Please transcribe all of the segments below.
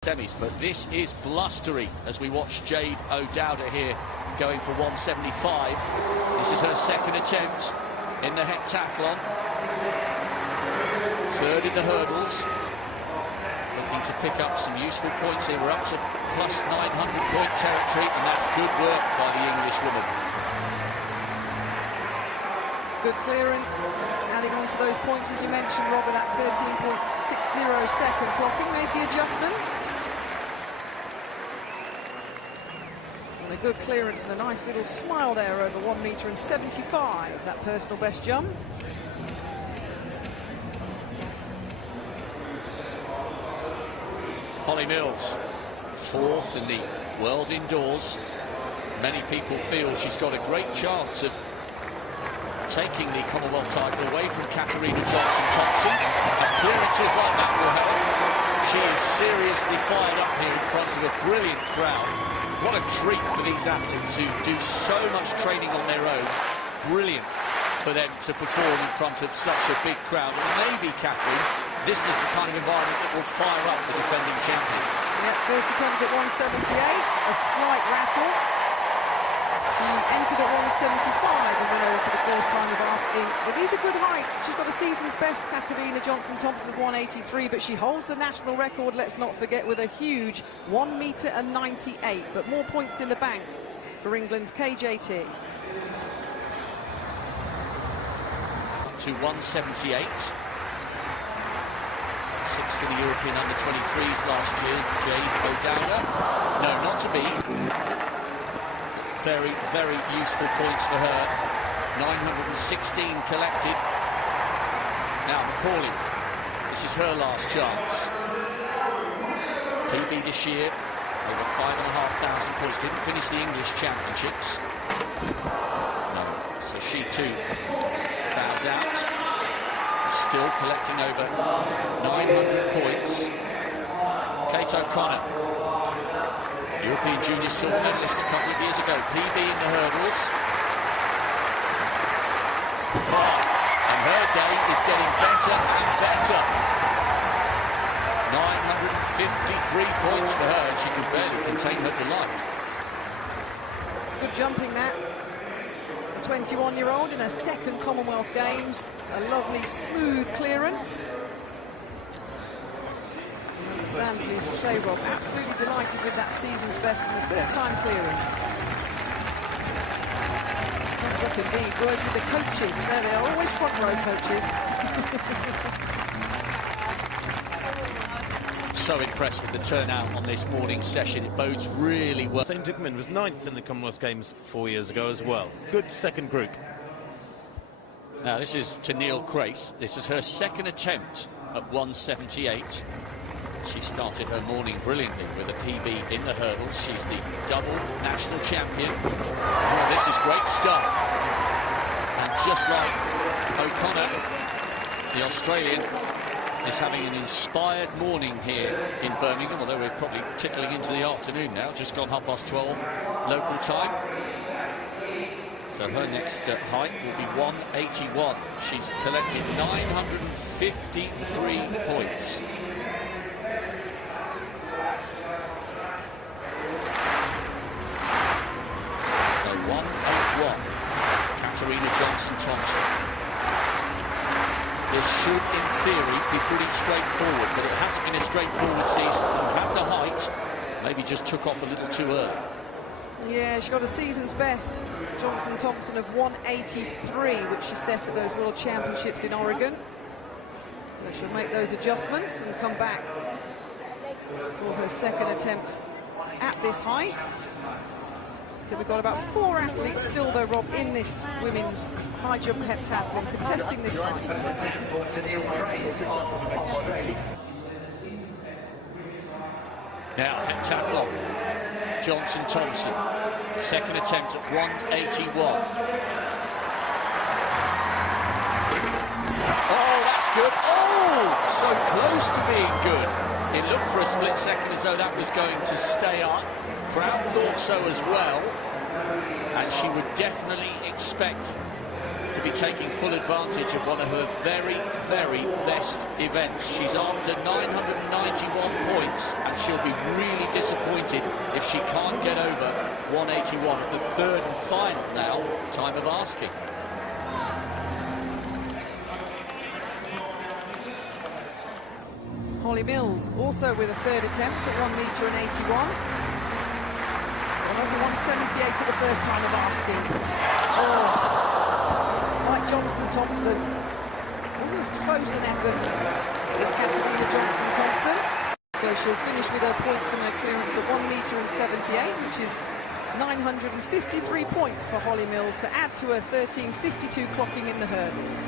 semis, but this is blustery as we watch Jade O'Dowda here going for 175. This is her second attempt in the heptathlon. Third in the hurdles. Looking to pick up some useful points here. We're up to plus 900 point territory, and that's good work by the English woman. Good clearance, adding on to those points as you mentioned, Rob, with that 13.60 second clocking, made the adjustments. And a good clearance and a nice little smile there over 1 metre and 75, that personal best jump. Holly Mills, fourth in the world indoors. Many people feel she's got a great chance of taking the Commonwealth title away from Katarina Johnson-Thompson. And clearances like that will help. She is seriously fired up here in front of a brilliant crowd. What a treat for these athletes who do so much training on their own. Brilliant for them to perform in front of such a big crowd. And maybe, Catherine, this is the kind of environment that will fire up the defending champion. Yeah, first attempt at 178, a slight rattle. She entered at 175 and went over for the first time of asking. Well, these are good heights. She's got a season's best, Katarina Johnson-Thompson, of 183, but she holds the national record, let's not forget, with a huge 1 metre and 98. But more points in the bank for England's KJT. To 178. Sixth in the European under-23s last year, Jade O'Dowda. No, not to be. Very, very useful points for her. 916 collected. Now McCauley, this is her last chance. PB this year, over 5,500 points. Didn't finish the English Championships. No, so she too bows out. Still collecting over 900 points. Kate O'Connor, European Junior silver medalist a couple of years ago. PB in the hurdles. Oh, and her day is getting better and better. 953 points for her, and she can barely contain her delight. Good jumping that. A 21-year-old in her second Commonwealth Games. A lovely, smooth clearance. Understandably, as you say, Rob, absolutely delighted with that season's best and the third-time clearance. Comes up indeed, word with the coaches. There they are, always front row coaches. So impressed with the turnout on this morning's session. It bodes really well. St. Dickman was 9th in the Commonwealth Games 4 years ago as well. Good second group. Now this is Tennille Crace. This is her second attempt at 178. She started her morning brilliantly with a PB in the hurdles. She's the double national champion. Oh, this is great stuff. And just like O'Connor, the Australian, is having an inspired morning here in Birmingham, although we're probably tickling into the afternoon now, just gone 12:30 local time. So her next height will be 181. She's collected 953 points. So 181, Katarina Johnson-Thompson. This should, in theory, be pretty straightforward, but it hasn't been a straightforward season. Had the height, maybe just took off a little too early. Yeah, she got a season's best, Johnson-Thompson, of 183, which she set at those World Championships in Oregon. So she'll make those adjustments and come back for her second attempt at this height. So we've got about 4 athletes still, though, Rob, in this women's high jump heptathlon contesting this height. Now heptathlon, Johnson-Thompson, second attempt at 181. Oh, that's good. Oh, so close to being good. It looked for a split second as though that was going to stay up. Crowd thought so as well, and she would definitely expect to to be taking full advantage of one of her very, very best events. She's after 991 points, and she'll be really disappointed if she can't get over 181 at the third and final now, time of asking. Holly Mills also with a third attempt at 1 metre and 81. Over 178 at the first time of asking. Oh, like Johnson-Thompson. Wasn't as close an effort as Katarina Johnson-Thompson. So she'll finish with her points and her clearance at 1 metre and 78, which is 953 points for Holly Mills to add to her 13.52 clocking in the hurdles.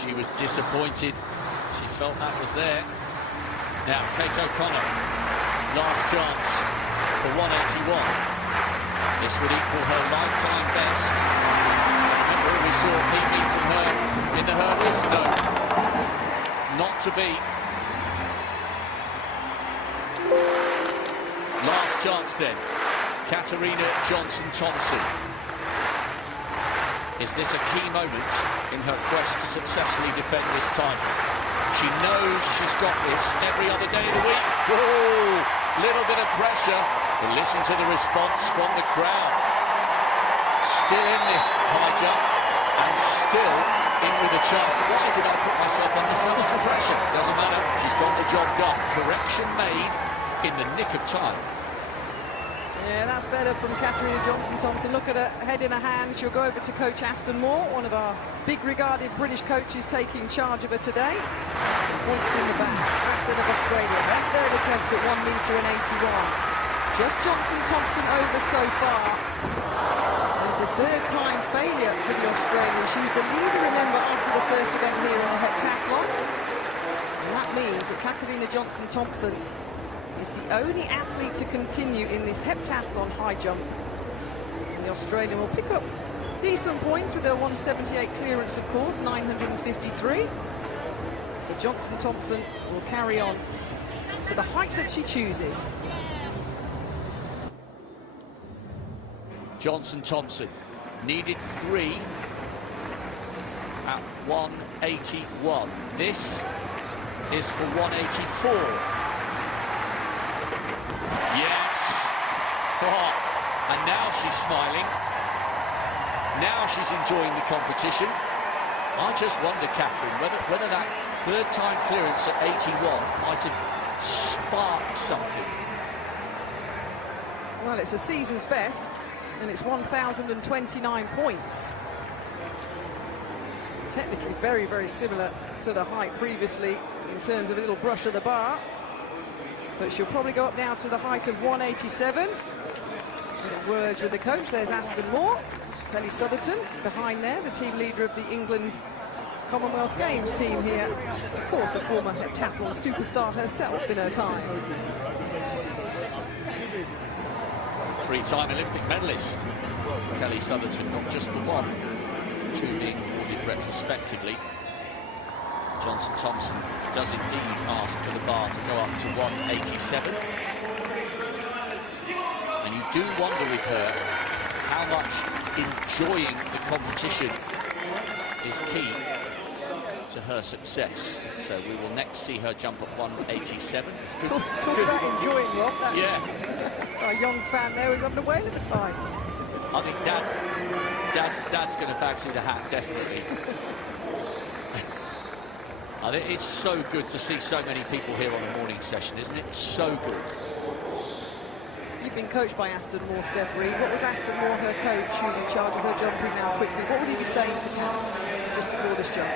She was disappointed. She felt that was there. Now, Kate O'Connor, last chance for 181. This would equal her lifetime best. Remember we saw PB from her in the hurdles? No, not to be. Last chance then. Katarina Johnson-Thompson. Is this a key moment in her quest to successfully defend this title? She knows she's got this every other day of the week. Whoa! Little bit of pressure, but listen to the response from the crowd. Still in this high jump, and still in with a chance. Why did I put myself under so much pressure? Doesn't matter, she's got the job done. Correction made in the nick of time. Yeah, that's better from Katarina Johnson-Thompson. Look at her head in her hand. She'll go over to Coach Aston Moore, one of our big-regarded British coaches taking charge of her today. Points in the back. Accent of Australia. Their third attempt at 1 metre and 81. Just Johnson-Thompson over so far. It's a third-time failure for the Australian. She was the leader, remember, after the first event here in the Heptathlon. And that means that Katarina Johnson-Thompson is the only athlete to continue in this heptathlon high jump. And the Australian will pick up decent points with her 178 clearance, of course, 953. But Johnson-Thompson will carry on to the height that she chooses. Johnson-Thompson needed 3 at 181. This is for 184. Yes. Oh, and now she's smiling. Now she's enjoying the competition. I just wonder, Catherine, whether that third-time clearance at 81 might have sparked something. Well, it's a season's best, and it's 1,029 points. Technically very, very similar to the height previously in terms of a little brush of the bar. But she'll probably go up now to the height of 187. Words with the coach. There's Aston Moore, Kelly Sotherton behind there, the team leader of the England Commonwealth Games team here. Of course, a former heptathlon superstar herself in her time. 3-time Olympic medalist, Kelly Sotherton, not just the one, 2 being awarded retrospectively. Johnson-Thompson does indeed ask for the bar to go up to 187. And you do wonder with her how much enjoying the competition is key to her success. So we will next see her jump at 187. Talk about enjoying, Rob. Yeah. A young fan there who's having a whale of a time. I think Dad's going to fancy the hat, definitely. I think it's so good to see so many people here on the morning session, isn't it? So good. You've been coached by Aston Moore, Steph Reed. What was Aston Moore, her coach, who's in charge of her jumping now quickly? What would he be saying to Kat just before this jump?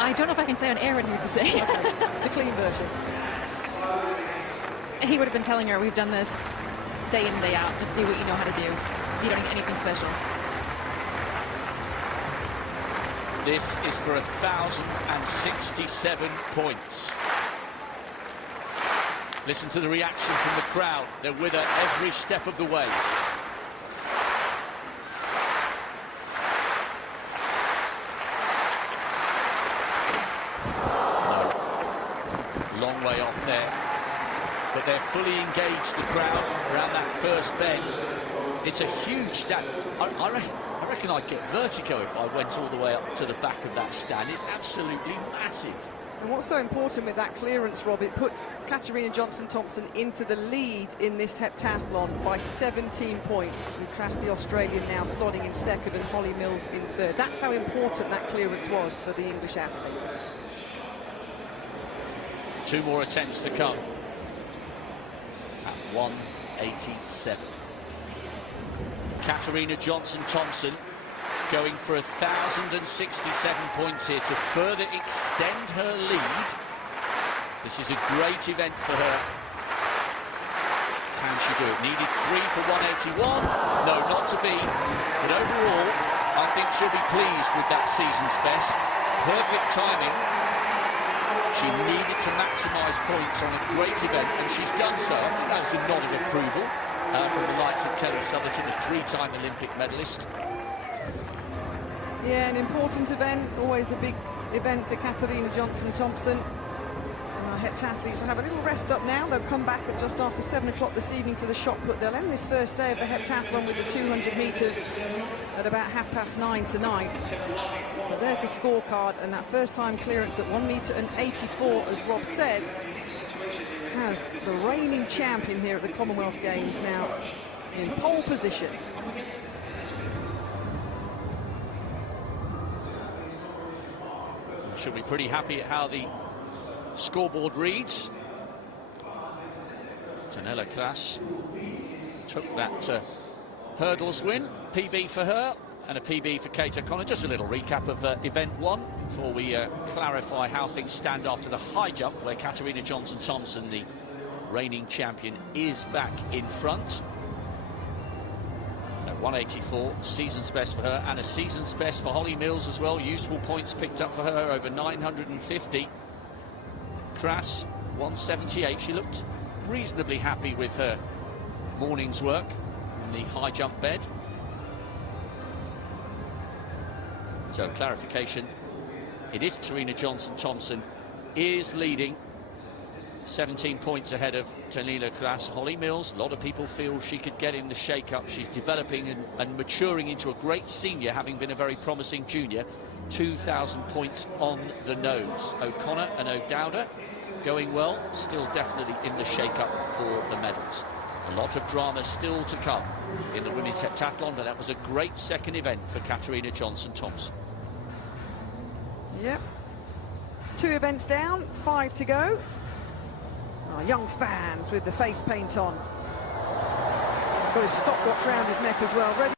I don't know if I can say on air what he would be saying. Okay. The clean version. He would have been telling her, we've done this day in, day out. Just do what you know how to do. You don't need anything special. This is for 1,067 points. Listen to the reaction from the crowd. They're with her every step of the way. No. Long way off there. but they're fully engaged, the crowd, around that first bend. It's a huge stand. I reckon I'd get vertigo if I went all the way up to the back of that stand. It's absolutely massive. And what's so important with that clearance, Rob, it puts Katarina Johnson-Thompson into the lead in this heptathlon by 17 points. With Crass, the Australian, now slotting in second and Holly Mills in third. That's how important that clearance was for the English athlete. 2 more attempts to come at 187. Katarina Johnson-Thompson going for 1,067 points here to further extend her lead. This is a great event for her. Can she do it? Needed 3 for 181. No, not to be. But overall, I think she'll be pleased with that season's best. Perfect timing. She needed to maximise points on a great event, and she's done so. I think that was a nod of approval from the likes of Kelly Sutherton, a 3-time Olympic medalist. Yeah, an important event, always a big event for Katarina Johnson-Thompson. And our heptathletes will have a little rest up now. They'll come back at just after 7 o'clock this evening for the shot put. They'll end this first day of the heptathlon with the 200 metres at about 9:30 tonight. But there's the scorecard, and that first time clearance at 1.84 metre, as Rob said, has the reigning champion here at the Commonwealth Games now in pole position. She'll be pretty happy at how the scoreboard reads. Tanella Crass took that hurdles win, PB for her and a PB for Kate O'Connor. Just a little recap of event 1 before we clarify how things stand after the high jump, where Katarina Johnson-Thompson, the reigning champion, is back in front. 184, season's best for her, and a season's best for Holly Mills as well. Useful points picked up for her, over 950. Crass, 178. She looked reasonably happy with her morning's work in the high jump bed. So clarification, it is Katarina Johnson-Thompson is leading, 17 points ahead of Tanella Crass. Holly Mills, a lot of people feel she could get in the shake-up. She's developing and maturing into a great senior, having been a very promising junior. 2,000 points on the nose. O'Connor and O'Dowda going well, still definitely in the shake-up for the medals. A lot of drama still to come in the women's heptathlon, but that was a great second event for Katarina Johnson-Thompson. Yep. 2 events down, 5 to go. Our young fans with the face paint on. He's got his stopwatch round his neck as well. Ready